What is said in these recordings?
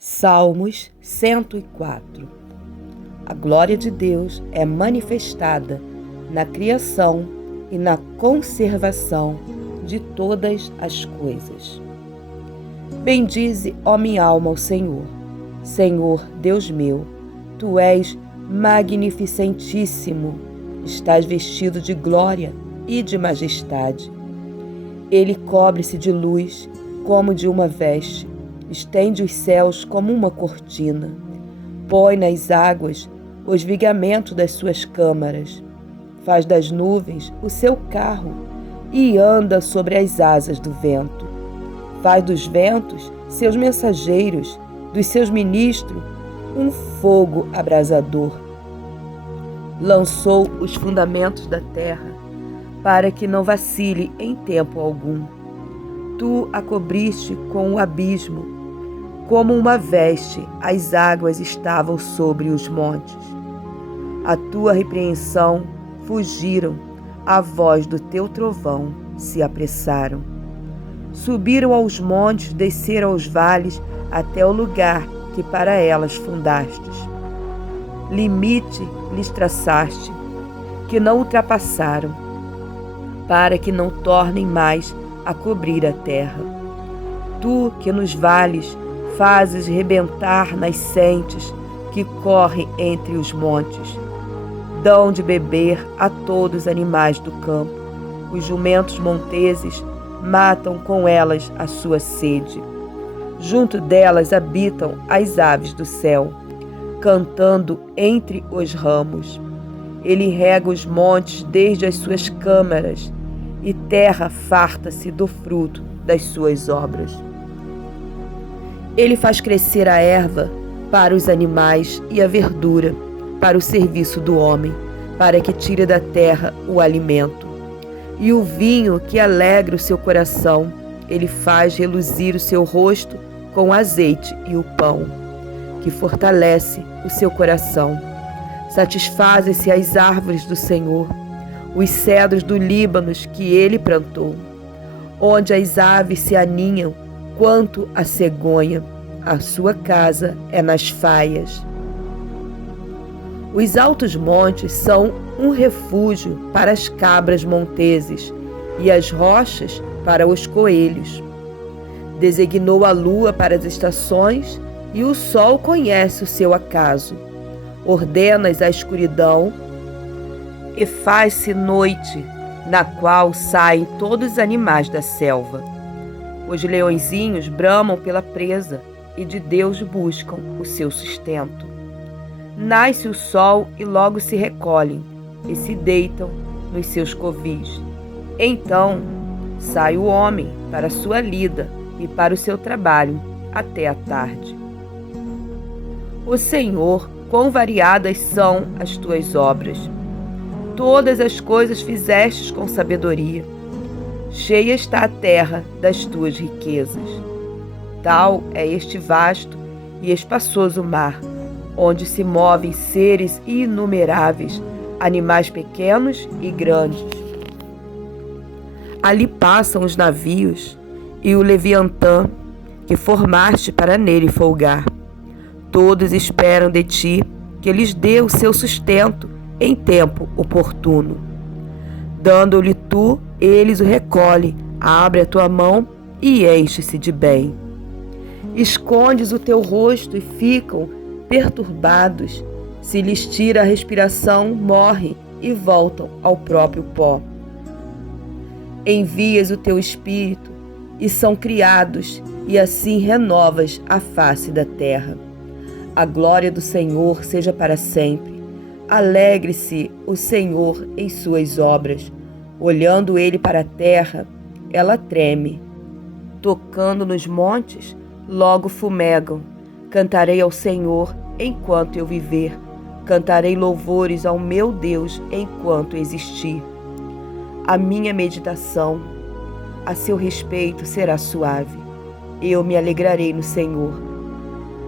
Salmos 104. A glória de Deus é manifestada na criação e na conservação de todas as coisas. Bendize, ó minha alma, ao Senhor. Senhor, Deus meu, Tu és magnificentíssimo, estás vestido de glória e de majestade. Ele cobre-se de luz como de uma veste, estende os céus como uma cortina, põe nas águas os vigamentos das suas câmaras, faz das nuvens o seu carro e anda sobre as asas do vento. Faz dos ventos seus mensageiros, dos seus ministros um fogo abrasador. Lançou os fundamentos da terra para que não vacile em tempo algum. Tu a cobriste com o abismo, como uma veste, as águas estavam sobre os montes. A tua repreensão fugiram, a voz do teu trovão se apressaram. Subiram aos montes, desceram aos vales, até o lugar que para elas fundastes. Limite lhes traçaste, que não ultrapassaram, para que não tornem mais a cobrir a terra. Tu que nos vales fazes rebentar nascentes que correm entre os montes. Dão de beber a todos os animais do campo. Os jumentos monteses matam com elas a sua sede. Junto delas habitam as aves do céu, cantando entre os ramos. Ele rega os montes desde as suas câmaras, e terra farta-se do fruto das suas obras. Ele faz crescer a erva para os animais e a verdura para o serviço do homem, para que tire da terra o alimento. E o vinho que alegra o seu coração, ele faz reluzir o seu rosto com o azeite e o pão, que fortalece o seu coração. Satisfazem-se as árvores do Senhor, os cedros do Líbano que ele plantou, onde as aves se aninham, quanto a cegonha, a sua casa é nas faias. Os altos montes são um refúgio para as cabras monteses e as rochas para os coelhos. Designou a lua para as estações e o sol conhece o seu acaso. Ordenas a escuridão e faz-se noite, na qual saem todos os animais da selva. Os leõezinhos bramam pela presa e de Deus buscam o seu sustento. Nasce o sol e logo se recolhem e se deitam nos seus covis. Então sai o homem para a sua lida e para o seu trabalho até a tarde. O Senhor, quão variadas são as tuas obras! Todas as coisas fizestes com sabedoria. Cheia está a terra das tuas riquezas. Tal é este vasto e espaçoso mar, onde se movem seres inumeráveis, animais pequenos e grandes. Ali passam os navios e o Leviatã, que formaste para nele folgar. Todos esperam de ti que lhes dê o seu sustento em tempo oportuno. Dando-lhe tu, eles o recolhem, abre a tua mão e enche-se de bem. Escondes o teu rosto e ficam perturbados. Se lhes tira a respiração, morrem e voltam ao próprio pó. Envias o teu espírito e são criados, e assim renovas a face da terra. A glória do Senhor seja para sempre. Alegre-se o Senhor em suas obras. Olhando ele para a terra, ela treme. Tocando nos montes, logo fumegam. Cantarei ao Senhor enquanto eu viver. Cantarei louvores ao meu Deus enquanto existir. A minha meditação a seu respeito será suave. Eu me alegrarei no Senhor.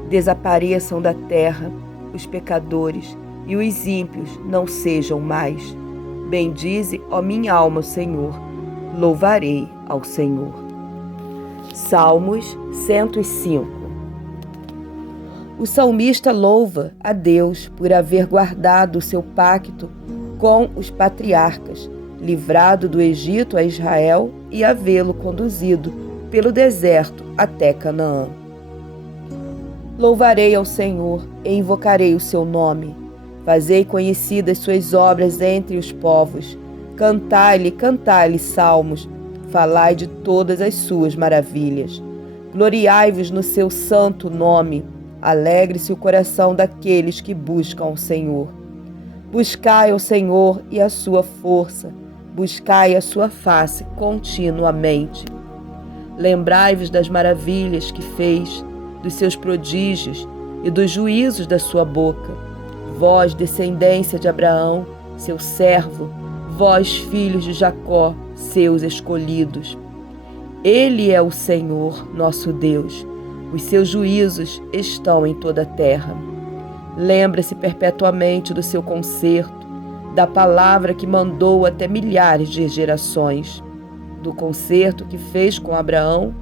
Desapareçam da terra os pecadores e os ímpios não sejam mais. Bendize, ó minha alma, o Senhor. Louvarei ao Senhor. Salmos 105. O salmista louva a Deus por haver guardado o seu pacto com os patriarcas, livrado do Egito a Israel e havê-lo conduzido pelo deserto até Canaã. Louvarei ao Senhor e invocarei o seu nome. Fazei conhecidas suas obras entre os povos. Cantai-lhe salmos. Falai de todas as suas maravilhas. Gloriai-vos no seu santo nome. Alegre-se o coração daqueles que buscam o Senhor. Buscai ao Senhor e a sua força. Buscai a sua face continuamente. Lembrai-vos das maravilhas que fez, dos seus prodígios e dos juízos da sua boca. Vós, descendência de Abraão, seu servo, vós, filhos de Jacó, seus escolhidos. Ele é o Senhor, nosso Deus. Os seus juízos estão em toda a terra. Lembra-se perpetuamente do seu concerto, da palavra que mandou até milhares de gerações, do concerto que fez com Abraão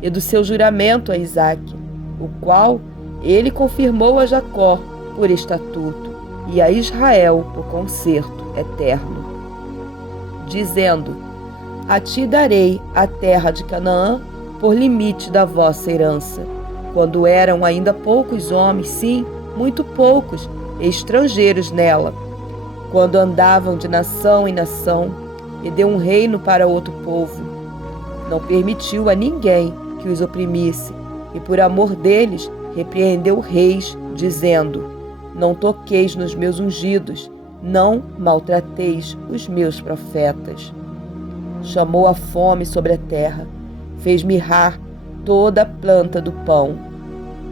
e do seu juramento a Isaque, o qual ele confirmou a Jacó por estatuto e a Israel por concerto eterno, dizendo: a ti darei a terra de Canaã por limite da vossa herança, quando eram ainda poucos homens, sim, muito poucos, estrangeiros nela, quando andavam de nação em nação, e deu um reino para outro povo. Não permitiu a ninguém que os oprimisse, e por amor deles repreendeu reis, dizendo: não toqueis nos meus ungidos, não maltrateis os meus profetas. Chamou a fome sobre a terra, fez mirrar toda a planta do pão.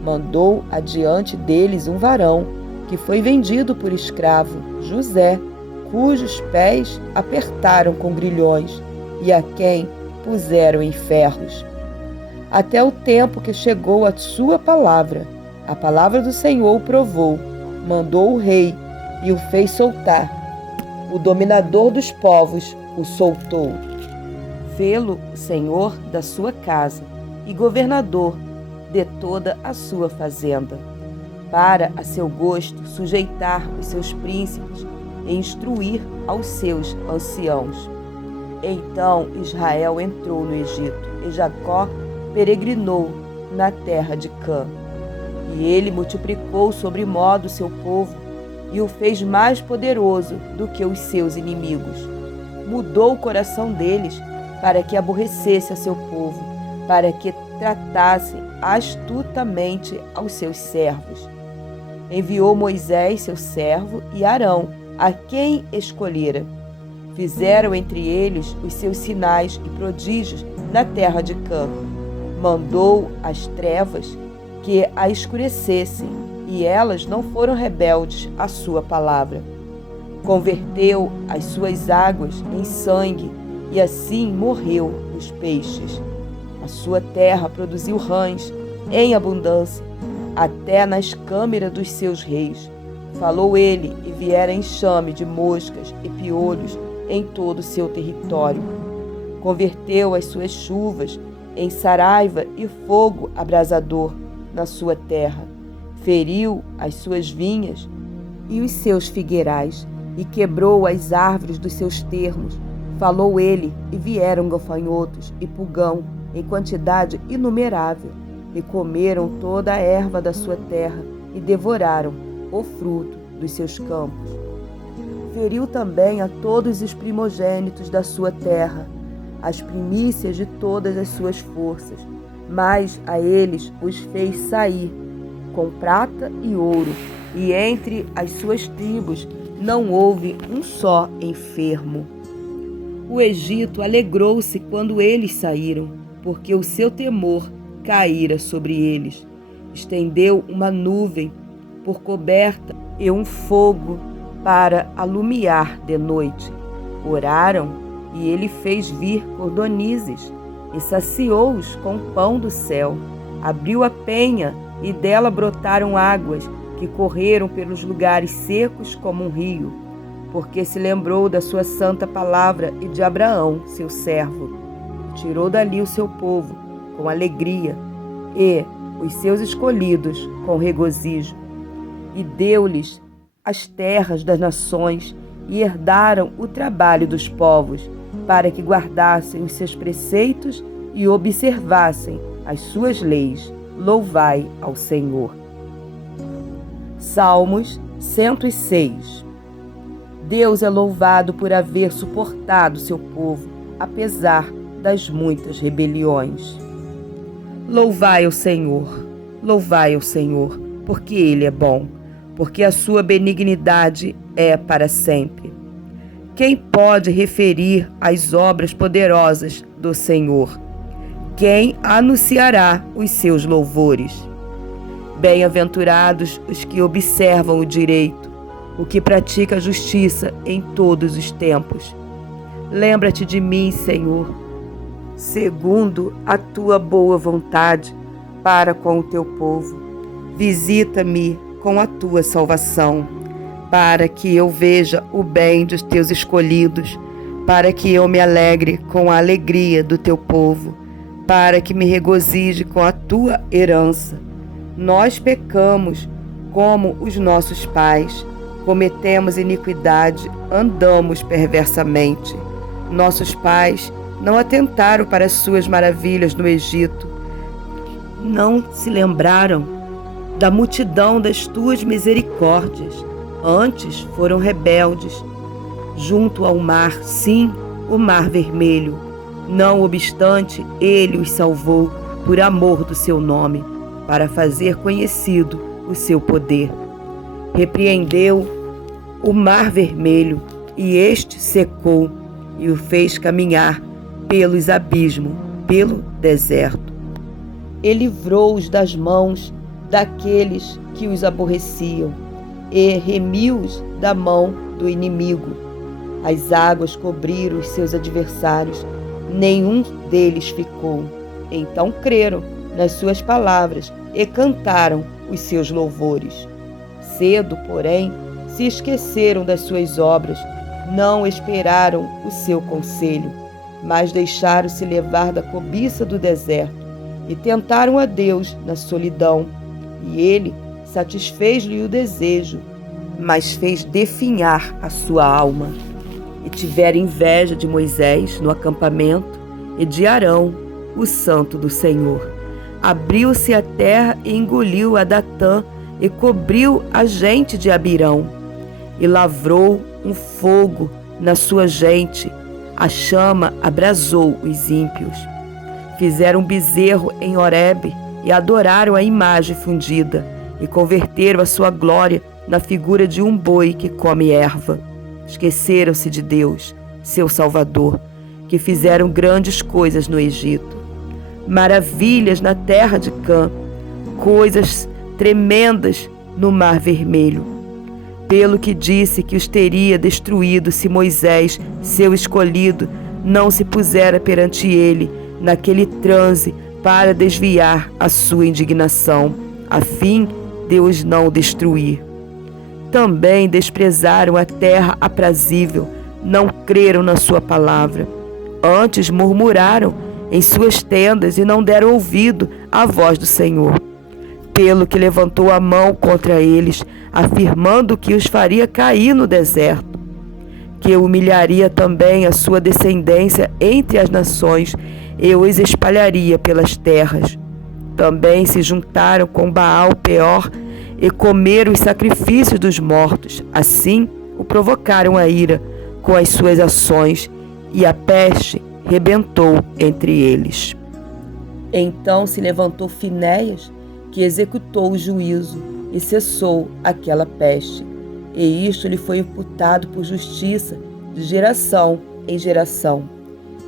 Mandou adiante deles um varão, que foi vendido por escravo, José, cujos pés apertaram com grilhões, e a quem puseram em ferros. Até o tempo que chegou a sua palavra, a palavra do Senhor o provou, mandou o rei e o fez soltar. O dominador dos povos o soltou. Fê-lo o Senhor da sua casa e governador de toda a sua fazenda, para a seu gosto sujeitar os seus príncipes e instruir aos seus anciãos. Então Israel entrou no Egito e Jacó peregrinou na terra de Cã. E ele multiplicou sobremodo seu povo e o fez mais poderoso do que os seus inimigos. Mudou o coração deles para que aborrecesse a seu povo, para que tratasse astutamente aos seus servos. Enviou Moisés, seu servo, e Arão, a quem escolhera. Fizeram entre eles os seus sinais e prodígios na terra de Cã. Mandou as trevas que a escurecessem, e elas não foram rebeldes à sua palavra. Converteu as suas águas em sangue, e assim morreu os peixes. A sua terra produziu rãs em abundância, até nas câmeras dos seus reis. Falou ele, e viera enxame de moscas e piolhos em todo o seu território. Converteu as suas chuvas em saraiva e fogo abrasador na sua terra. Feriu as suas vinhas e os seus figueirais, e quebrou as árvores dos seus termos. Falou ele, e vieram gafanhotos e pulgão em quantidade inumerável, e comeram toda a erva da sua terra, e devoraram o fruto dos seus campos. Feriu também a todos os primogênitos da sua terra, as primícias de todas as suas forças, mas a eles os fez sair com prata e ouro, e entre as suas tribos não houve um só enfermo. O Egito alegrou-se quando eles saíram, porque o seu temor caíra sobre eles. Estendeu uma nuvem por coberta e um fogo para alumiar de noite. Oraram, e ele fez vir cordonizes, e saciou-os com pão do céu. Abriu a penha, e dela brotaram águas, que correram pelos lugares secos como um rio, porque se lembrou da sua santa palavra e de Abraão, seu servo. Tirou dali o seu povo com alegria, e os seus escolhidos com regozijo, e deu-lhes as terras das nações, e herdaram o trabalho dos povos, para que guardassem os seus preceitos e observassem as suas leis. Louvai ao Senhor. Salmos 106. Deus é louvado por haver suportado seu povo, apesar das muitas rebeliões. Louvai ao Senhor, porque Ele é bom, porque a sua benignidade é para sempre. Quem pode referir as obras poderosas do Senhor? Quem anunciará os seus louvores? Bem-aventurados os que observam o direito, o que pratica a justiça em todos os tempos. Lembra-te de mim, Senhor, segundo a tua boa vontade para com o teu povo. Visita-me com a tua salvação, para que eu veja o bem dos teus escolhidos, para que eu me alegre com a alegria do teu povo, para que me regozije com a tua herança. Nós pecamos como os nossos pais, cometemos iniquidade, andamos perversamente. Nossos pais não atentaram para as suas maravilhas no Egito, não se lembraram da multidão das tuas misericórdias. Antes foram rebeldes junto ao mar, sim, o mar vermelho. Não obstante, ele os salvou por amor do seu nome, para fazer conhecido o seu poder. Repreendeu o mar vermelho, e este secou, e o fez caminhar pelos abismos, pelo deserto. Ele livrou-os das mãos daqueles que os aborreciam, e remiu-os da mão do inimigo. As águas cobriram os seus adversários, nenhum deles ficou. Então creram nas suas palavras e cantaram os seus louvores. Cedo, porém, se esqueceram das suas obras, não esperaram o seu conselho, mas deixaram-se levar da cobiça do deserto e tentaram a Deus na solidão. E ele satisfez-lhe o desejo, mas fez definhar a sua alma. E tiveram inveja de Moisés no acampamento e de Arão, o santo do Senhor. Abriu-se a terra e engoliu a Datã e cobriu a gente de Abirão. E lavrou um fogo na sua gente, a chama abrasou os ímpios. Fizeram um bezerro em Horebe e adoraram a imagem fundida, e converteram a sua glória na figura de um boi que come erva. Esqueceram-se de Deus, seu Salvador, que fizeram grandes coisas no Egito, maravilhas na terra de Cã, coisas tremendas no Mar Vermelho. Pelo que disse que os teria destruído se Moisés, seu escolhido, não se pusera perante ele naquele transe para desviar a sua indignação, a fim de os não destruir. Também desprezaram a terra aprazível, não creram na sua palavra. Antes murmuraram em suas tendas e não deram ouvido à voz do Senhor. Pelo que levantou a mão contra eles, afirmando que os faria cair no deserto, que humilharia também a sua descendência entre as nações e os espalharia pelas terras. Também se juntaram com Baal Peor e comeram os sacrifícios dos mortos. Assim o provocaram a ira com as suas ações, e a peste rebentou entre eles. Então se levantou Finéias, que executou o juízo, e cessou aquela peste. E isto lhe foi imputado por justiça de geração em geração.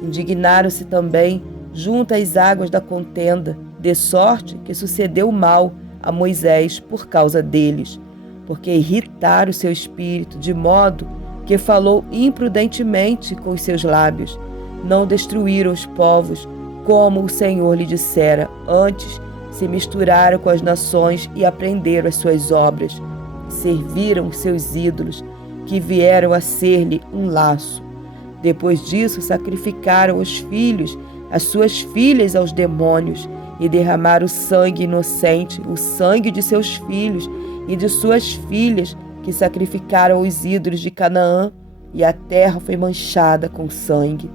Indignaram-se também junto às águas da contenda, de sorte que sucedeu mal a Moisés por causa deles, porque irritaram o seu espírito, de modo que falou imprudentemente com os seus lábios. Não destruíram os povos, como o Senhor lhe dissera, antes se misturaram com as nações e aprenderam as suas obras. Serviram os seus ídolos, que vieram a ser-lhe um laço. Depois disso, sacrificaram os filhos, as suas filhas aos demônios, e derramar o sangue inocente, o sangue de seus filhos e de suas filhas que sacrificaram os ídolos de Canaã, e a terra foi manchada com sangue.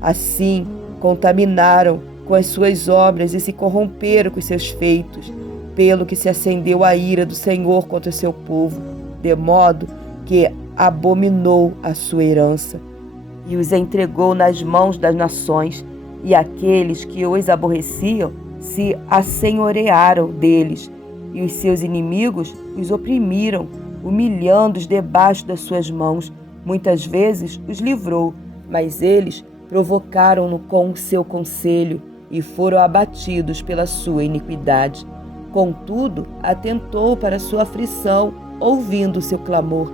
Assim, contaminaram com as suas obras e se corromperam com os seus feitos, pelo que se acendeu a ira do Senhor contra o seu povo, de modo que abominou a sua herança, e os entregou nas mãos das nações, e aqueles que os aborreciam se assenhorearam deles, e os seus inimigos os oprimiram, humilhando-os debaixo das suas mãos. Muitas vezes os livrou, mas eles provocaram-no com o seu conselho e foram abatidos pela sua iniquidade. Contudo, atentou para a sua aflição, ouvindo o seu clamor.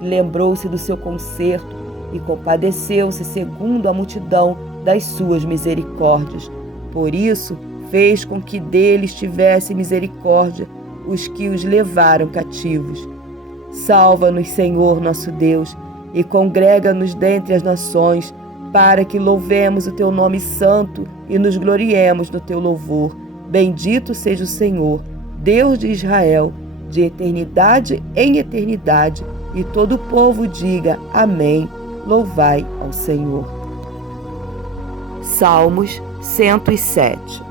Lembrou-se do seu conserto e compadeceu-se segundo a multidão das suas misericórdias. Por isso, fez com que deles tivesse misericórdia os que os levaram cativos. Salva-nos, Senhor nosso Deus, e congrega-nos dentre as nações, para que louvemos o teu nome santo e nos gloriemos no teu louvor. Bendito seja o Senhor, Deus de Israel, de eternidade em eternidade. E todo o povo diga amém. Louvai ao Senhor. Salmos 107.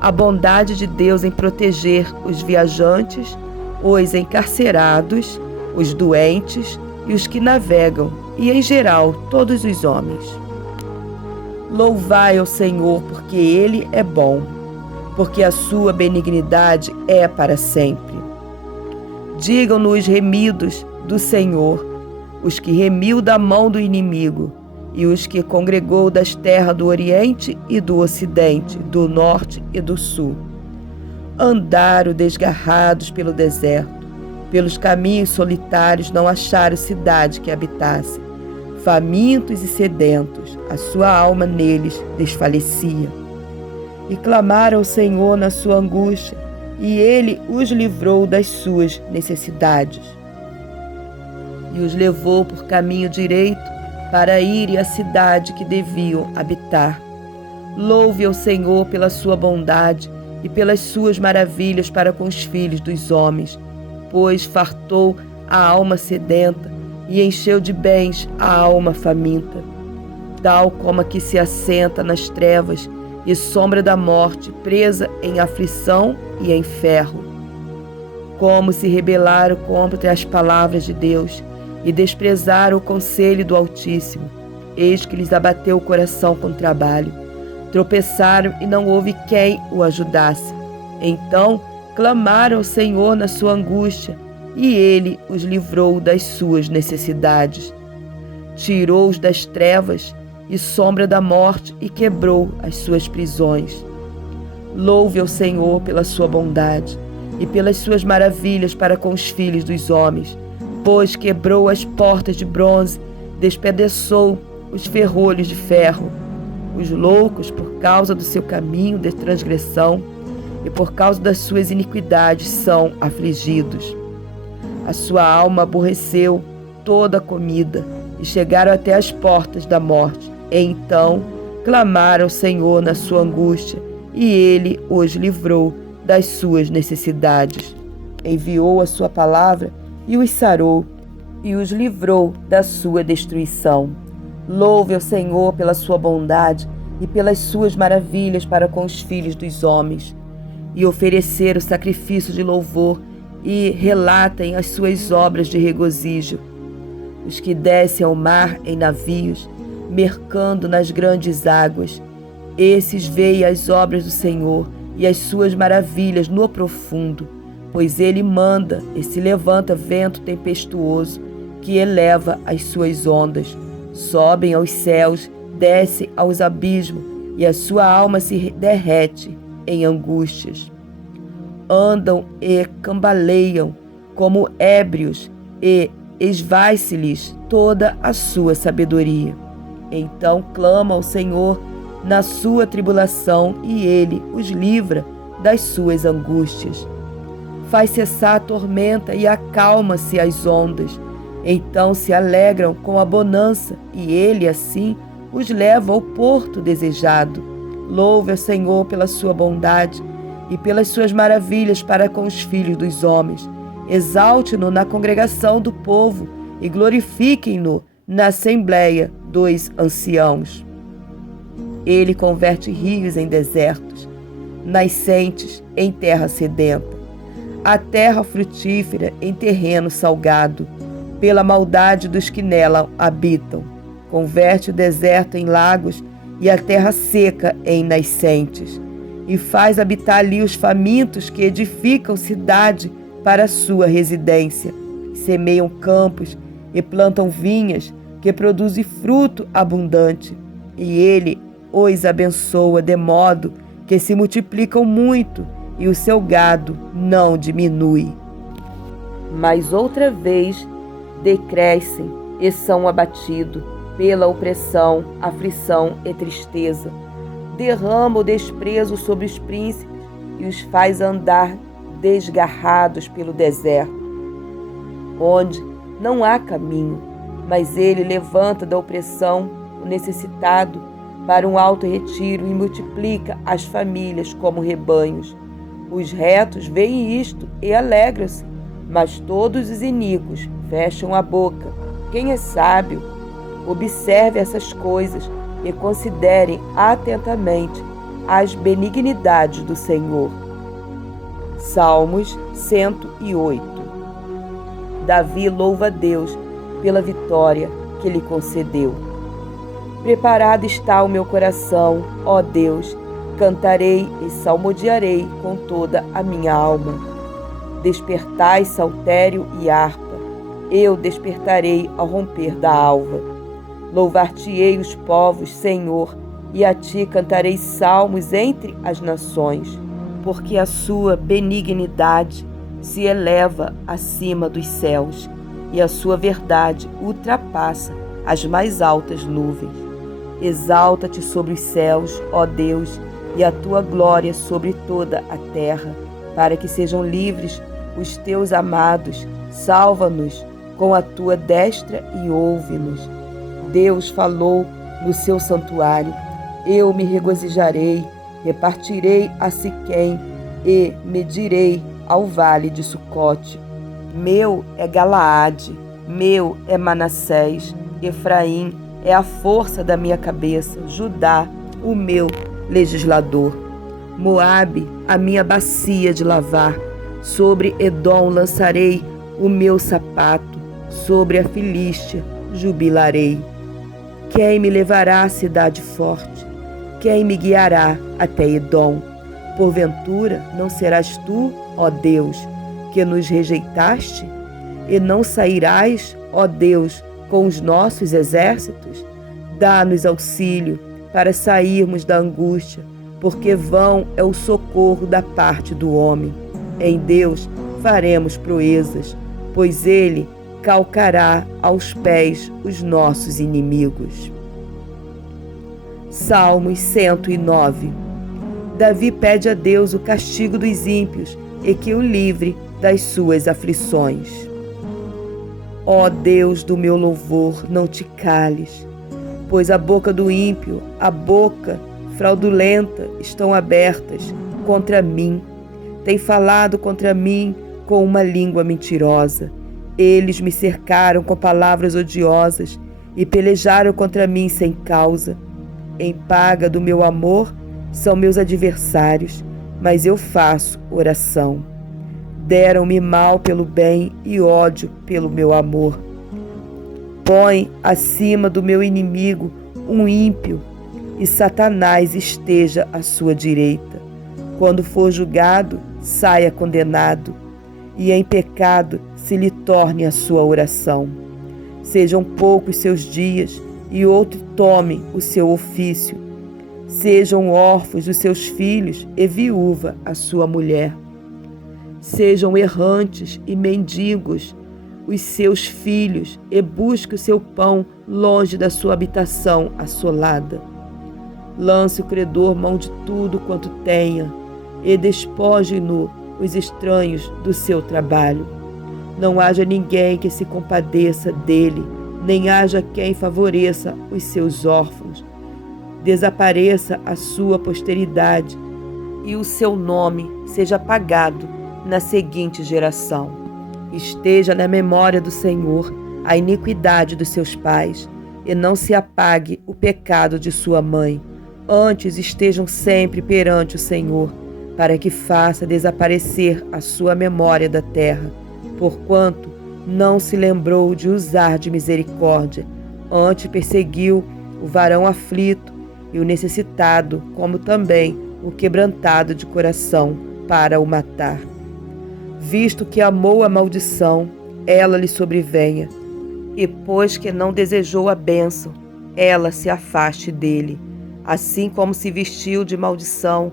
A bondade de Deus em proteger os viajantes, os encarcerados, os doentes e os que navegam, e em geral todos os homens. Louvai ao Senhor, porque Ele é bom, porque a sua benignidade é para sempre. Digam-no os remidos do Senhor, os que remiu da mão do inimigo, e os que congregou das terras do Oriente e do Ocidente, do Norte e do Sul. Andaram desgarrados pelo deserto, pelos caminhos solitários não acharam cidade que habitasse. Famintos e sedentos, a sua alma neles desfalecia. E clamaram ao Senhor na sua angústia, e Ele os livrou das suas necessidades. E os levou por caminho direito para irem à cidade que deviam habitar. Louve ao Senhor pela sua bondade e pelas suas maravilhas para com os filhos dos homens, pois fartou a alma sedenta e encheu de bens a alma faminta. Tal como a que se assenta nas trevas e sombra da morte, presa em aflição e em ferro. Como se rebelaram contra as palavras de Deus e desprezaram o conselho do Altíssimo. Eis que lhes abateu o coração com trabalho. Tropeçaram e não houve quem o ajudasse. Então clamaram ao Senhor na sua angústia, e Ele os livrou das suas necessidades. Tirou-os das trevas e sombra da morte e quebrou as suas prisões. Louve ao Senhor pela sua bondade e pelas suas maravilhas para com os filhos dos homens, pois quebrou as portas de bronze, despedaçou os ferrolhos de ferro. Os loucos, por causa do seu caminho de transgressão e por causa das suas iniquidades, são afligidos. A sua alma aborreceu toda a comida e chegaram até as portas da morte. Então clamaram ao Senhor na sua angústia, e Ele os livrou das suas necessidades. Enviou a sua palavra e os sarou, e os livrou da sua destruição. Louve ao Senhor pela sua bondade e pelas suas maravilhas para com os filhos dos homens. E ofereceram sacrifício de louvor e relatem as suas obras de regozijo. Os que descem ao mar em navios, mercando nas grandes águas, esses veem as obras do Senhor e as suas maravilhas no profundo, pois Ele manda e se levanta vento tempestuoso que eleva as suas ondas. Sobem aos céus, desce aos abismos, e a sua alma se derrete em angústias. Andam e cambaleiam como ébrios, e esvai-se-lhes toda a sua sabedoria. Então clama ao Senhor na sua tribulação, e Ele os livra das suas angústias. Faz cessar a tormenta e acalma-se as ondas. Então se alegram com a bonança, e Ele assim os leva ao porto desejado. Louve ao Senhor pela sua bondade e pelas suas maravilhas para com os filhos dos homens. Exalte-no na congregação do povo e glorifiquem-no na assembleia dos anciãos. Ele converte rios em desertos, nascentes em terra sedenta, a terra frutífera em terreno salgado, pela maldade dos que nela habitam. Converte o deserto em lagos e a terra seca em nascentes, e faz habitar ali os famintos que edificam cidade para a sua residência, semeiam campos e plantam vinhas que produzem fruto abundante, e ele os abençoa de modo que se multiplicam muito e o seu gado não diminui. Mas outra vez decrescem e são abatidos pela opressão, aflição e tristeza. Derrama o desprezo sobre os príncipes e os faz andar desgarrados pelo deserto, onde não há caminho, mas ele levanta da opressão o necessitado para um alto retiro e multiplica as famílias como rebanhos. Os retos veem isto e alegram-se, mas todos os iníquos fecham a boca. Quem é sábio, observe essas coisas e considere atentamente as benignidades do Senhor. Salmos 108. Davi louva a Deus pela vitória que lhe concedeu. Preparado está o meu coração, ó Deus, cantarei e salmodiarei com toda a minha alma. Despertai saltério e harpa, eu despertarei ao romper da alva. Louvar-te-ei os povos, Senhor, e a ti cantarei salmos entre as nações, porque a sua benignidade se eleva acima dos céus, e a sua verdade ultrapassa as mais altas nuvens. Exalta-te sobre os céus, ó Deus, e a tua glória sobre toda a terra, para que sejam livres os teus amados. Salva-nos com a tua destra e ouve-nos. Deus falou no seu santuário: eu me regozijarei, repartirei a Siquém e medirei ao vale de Sucote. Meu é Galaade, meu é Manassés, Efraim é a força da minha cabeça, Judá, o meu legislador. Moabe, a minha bacia de lavar. Sobre Edom lançarei o meu sapato, sobre a Filístia jubilarei. Quem me levará à cidade forte? Quem me guiará até Edom? Porventura não serás tu, ó Deus, que nos rejeitaste? E não sairás, ó Deus, com os nossos exércitos? Dá-nos auxílio para sairmos da angústia, porque vão é o socorro da parte do homem. Em Deus faremos proezas, pois Ele calcará aos pés os nossos inimigos. Salmos 109. Davi pede a Deus o castigo dos ímpios e que o livre das suas aflições. Ó Deus do meu louvor, não te cales, pois a boca do ímpio, a boca fraudulenta estão abertas contra mim. Tem falado contra mim com uma língua mentirosa. Eles me cercaram com palavras odiosas e pelejaram contra mim sem causa. Em paga do meu amor são meus adversários, mas eu faço oração. Deram-me mal pelo bem e ódio pelo meu amor. Põe acima do meu inimigo um ímpio, e Satanás esteja à sua direita. Quando for julgado, saia condenado, e em pecado se lhe torne a sua oração. Sejam poucos seus dias, e outro tome o seu ofício. Sejam órfãos os seus filhos, e viúva a sua mulher. Sejam errantes e mendigos os seus filhos, e busque o seu pão longe da sua habitação assolada. Lance o credor mão de tudo quanto tenha, e despoje-no os estranhos do seu trabalho. Não haja ninguém que se compadeça dele, nem haja quem favoreça os seus órfãos. desapareça a sua posteridade e o seu nome seja apagado na seguinte geração. Esteja na memória do Senhor a iniquidade dos seus pais, e não se apague o pecado de sua mãe. Antes estejam sempre perante o Senhor, para que faça desaparecer a sua memória da terra, porquanto não se lembrou de usar de misericórdia, antes perseguiu o varão aflito e o necessitado, como também o quebrantado de coração, para o matar. Visto que amou a maldição, ela lhe sobrevenha, e pois que não desejou a bênção, ela se afaste dele. Assim como se vestiu de maldição,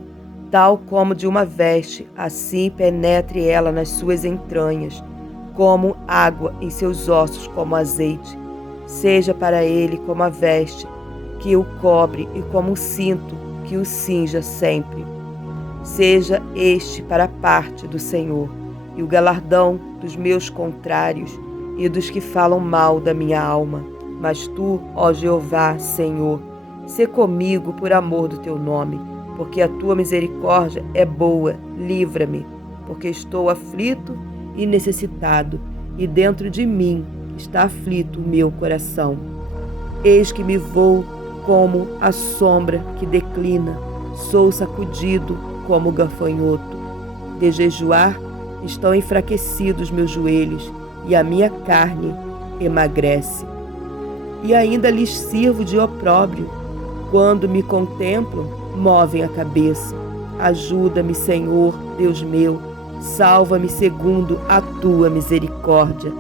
tal como de uma veste, assim penetre ela nas suas entranhas, como água em seus ossos, como azeite. Seja para ele como a veste que o cobre e como um cinto que o cinja sempre. Seja este para a parte do Senhor, e o galardão dos meus contrários e dos que falam mal da minha alma. Mas tu, ó Jeová, Senhor, sê comigo por amor do teu nome, porque a tua misericórdia é boa, livra-me, porque estou aflito e necessitado, e dentro de mim está aflito o meu coração. Eis que me vou como a sombra que declina, sou sacudido como gafanhoto. De jejuar estão enfraquecidos meus joelhos, e a minha carne emagrece. E ainda lhes sirvo de opróbrio. Quando me contemplam, movem a cabeça. Ajuda-me, Senhor, Deus meu, salva-me segundo a tua misericórdia,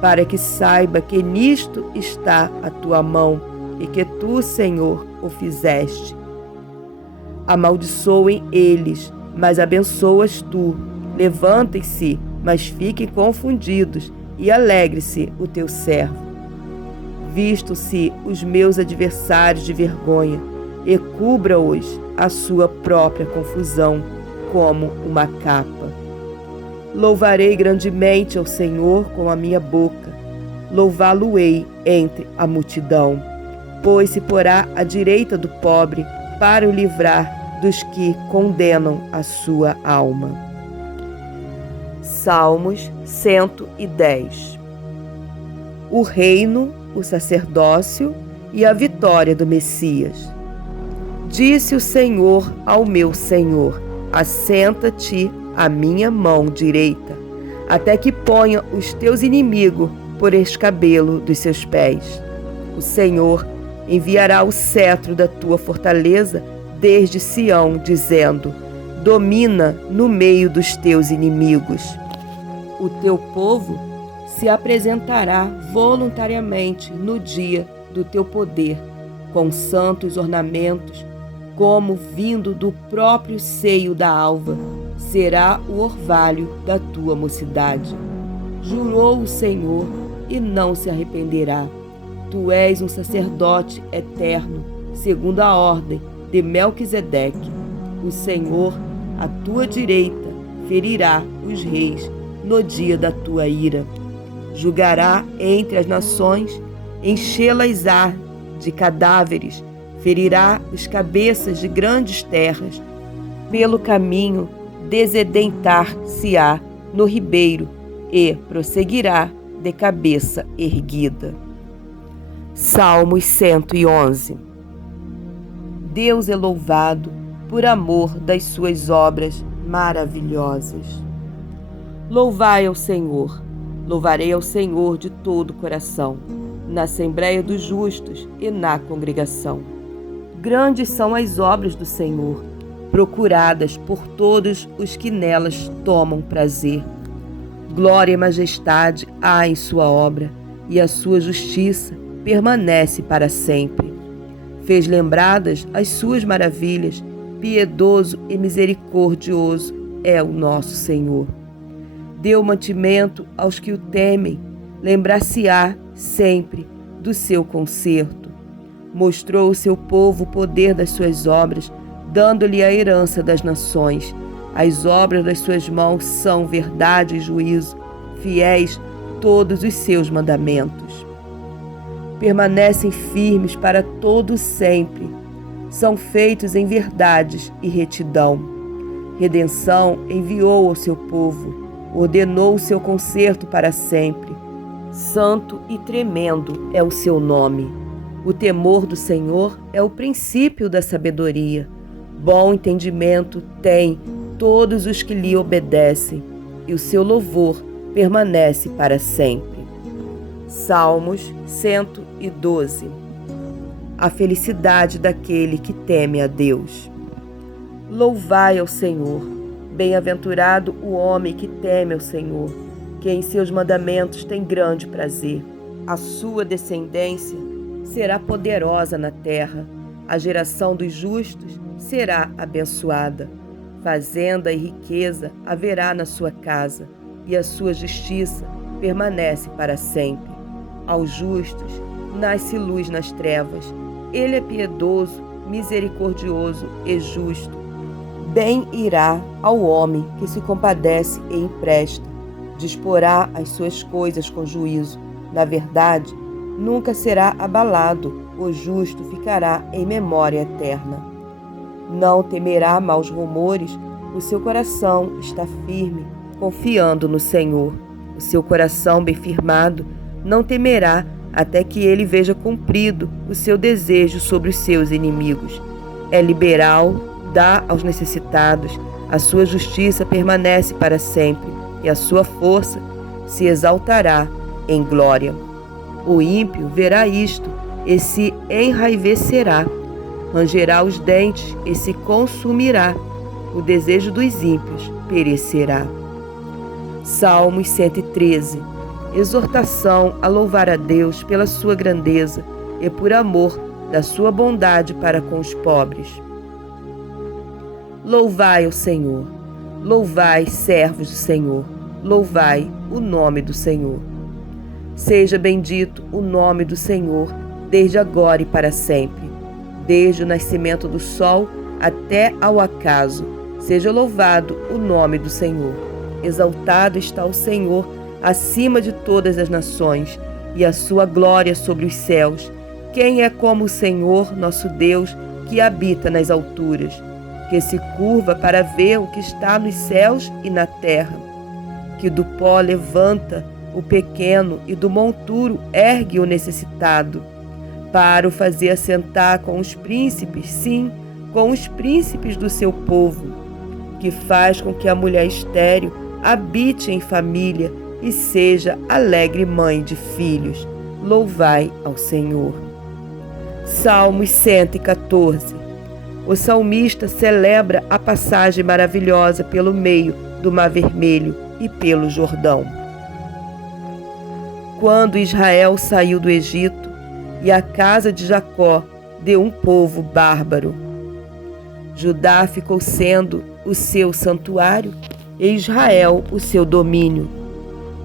para que saiba que nisto está a tua mão e que tu, Senhor, o fizeste. Amaldiçoem eles, mas abençoas tu. Levantem-se, mas fiquem confundidos, e alegre-se o teu servo. Vistam-se os meus adversários de vergonha, e cubra-os a sua própria confusão, como uma capa. Louvarei grandemente ao Senhor com a minha boca, louvá-lo-ei entre a multidão, pois se porá à direita do pobre para o livrar dos que condenam a sua alma. Salmos 110. O reino, o sacerdócio e a vitória do Messias. Disse o Senhor ao meu Senhor: assenta-te à minha mão direita, até que ponha os teus inimigos por escabelo dos seus pés. O Senhor enviará o cetro da tua fortaleza desde Sião, dizendo: domina no meio dos teus inimigos. O teu povo se apresentará voluntariamente no dia do teu poder, com santos ornamentos, como vindo do próprio seio da alva, será o orvalho da tua mocidade. Jurou o Senhor e não se arrependerá. Tu és um sacerdote eterno, segundo a ordem de Melquisedeque. O Senhor, à tua direita, ferirá os reis no dia da tua ira. Julgará entre as nações, enchê-las-á de cadáveres, ferirá os cabeças de grandes terras. Pelo caminho desedentar-se-á no ribeiro e prosseguirá de cabeça erguida. Salmos 111. Deus é louvado por amor das suas obras maravilhosas. Louvai ao Senhor, louvarei ao Senhor de todo o coração, na assembleia dos justos e na congregação. Grandes são as obras do Senhor, procuradas por todos os que nelas tomam prazer. Glória e majestade há em sua obra, e a sua justiça permanece para sempre. Fez lembradas as suas maravilhas, piedoso e misericordioso é o nosso Senhor. Deu mantimento aos que o temem, lembrar-se-á sempre do seu conserto. Mostrou ao seu povo o poder das suas obras, dando-lhe a herança das nações. As obras das suas mãos são verdade e juízo, fiéis todos os seus mandamentos. Permanecem firmes para todo sempre. são feitos em verdades e retidão. Redenção enviou ao seu povo, ordenou o seu conserto para sempre. Santo e tremendo é o seu nome. O temor do Senhor é o princípio da sabedoria. Bom entendimento têm todos os que lhe obedecem, e o seu louvor permanece para sempre. Salmos 112. A felicidade daquele que teme a Deus. Louvai ao Senhor, bem-aventurado o homem que teme ao Senhor, que em seus mandamentos tem grande prazer. A sua descendência será poderosa na terra, a geração dos justos será abençoada. Fazenda e riqueza haverá na sua casa, e a sua justiça permanece para sempre. Aos justos nasce luz nas trevas. Ele é piedoso, misericordioso e justo. Bem irá ao homem que se compadece e empresta. Disporá as suas coisas com juízo. Na verdade, nunca será abalado. O justo ficará em memória eterna. Não temerá maus rumores. O seu coração está firme, confiando no Senhor. O seu coração bem firmado não temerá até que ele veja cumprido o seu desejo sobre os seus inimigos. É liberal, dá aos necessitados, a sua justiça permanece para sempre, e a sua força se exaltará em glória. O ímpio verá isto e se enraivecerá, rangerá os dentes e se consumirá. O desejo dos ímpios perecerá. Salmos 113. Exortação a louvar a Deus pela sua grandeza e por amor da sua bondade para com os pobres. Louvai ao Senhor, louvai, servos do Senhor, louvai o nome do Senhor. Seja bendito o nome do Senhor, desde agora e para sempre, desde o nascimento do sol até ao acaso. Seja louvado o nome do Senhor. Exaltado está o Senhor acima de todas as nações, e a sua glória sobre os céus. Quem é como o Senhor, nosso Deus, que habita nas alturas, que se curva para ver o que está nos céus e na terra, que do pó levanta o pequeno e do monturo ergue o necessitado, para o fazer assentar com os príncipes, sim, com os príncipes do seu povo, que faz com que a mulher estéril habite em família e seja alegre mãe de filhos. Louvai ao Senhor. Salmos 114. O salmista celebra a passagem maravilhosa pelo meio do Mar Vermelho e pelo Jordão. Quando Israel saiu do Egito e a casa de Jacó deu um povo bárbaro. Judá ficou sendo o seu santuário e Israel o seu domínio.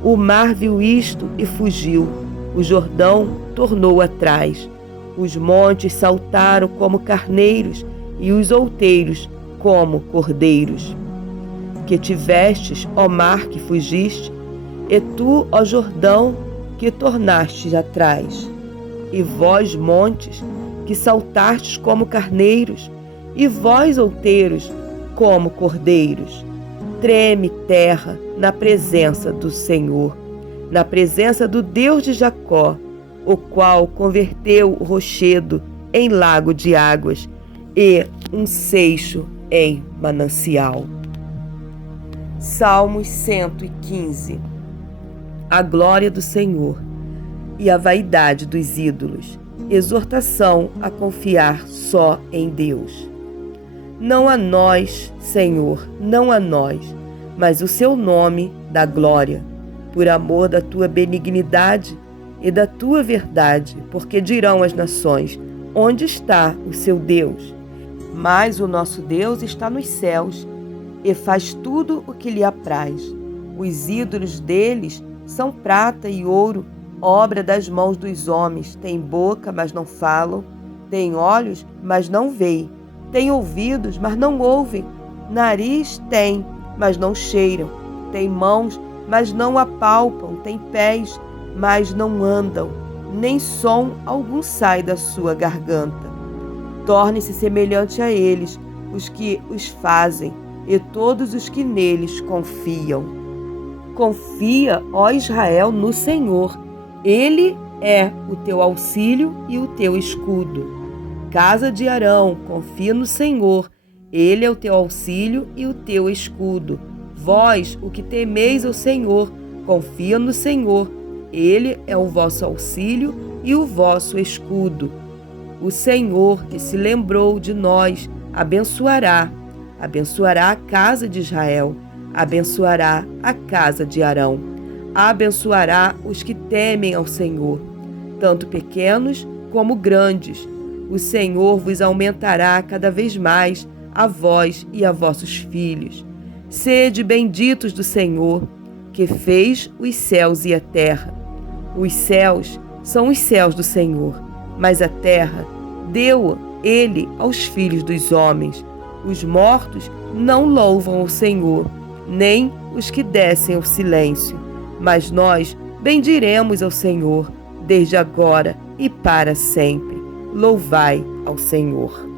O mar viu isto e fugiu. O Jordão tornou atrás. Os montes saltaram como carneiros e os outeiros como cordeiros. Que tivestes, ó mar, que fugiste, e tu, ó Jordão, que tornastes atrás. E vós, montes, que saltastes como carneiros, e vós, outeiros, como cordeiros. Treme terra na presença do Senhor, na presença do Deus de Jacó, o qual converteu o rochedo em lago de águas e um seixo em manancial. Salmos 115. A glória do Senhor e a vaidade dos ídolos. Exortação a confiar só em Deus. Não a nós, Senhor, não a nós, mas o seu nome dá glória, por amor da tua benignidade e da tua verdade, porque dirão as nações: onde está o seu Deus? Mas o nosso Deus está nos céus e faz tudo o que lhe apraz. Os ídolos deles são prata e ouro, obra das mãos dos homens. Têm boca, mas não falam, têm olhos, mas não veem, têm ouvidos, mas não ouvem, nariz têm, mas não cheiram, têm mãos, mas não apalpam, têm pés, mas não andam, nem som algum sai da sua garganta. Torne-se semelhante a eles os que os fazem e todos os que neles confiam. Confia, ó Israel, no Senhor. Ele é o teu auxílio e o teu escudo. Casa de Arão, confia no Senhor. Ele é o teu auxílio e o teu escudo. Vós, o que temeis ao Senhor, confia no Senhor. Ele é o vosso auxílio e o vosso escudo. O Senhor, que se lembrou de nós, abençoará a casa de Israel, abençoará a casa de Arão, abençoará os que temem ao Senhor, tanto pequenos como grandes. O Senhor vos aumentará cada vez mais a vós e a vossos filhos. Sede benditos do Senhor, que fez os céus e a terra. Os céus são os céus do Senhor, mas a terra deu ele aos filhos dos homens. Os mortos não louvam o Senhor, nem os que descem ao silêncio. Mas nós bendiremos ao Senhor, desde agora e para sempre. Louvai ao Senhor.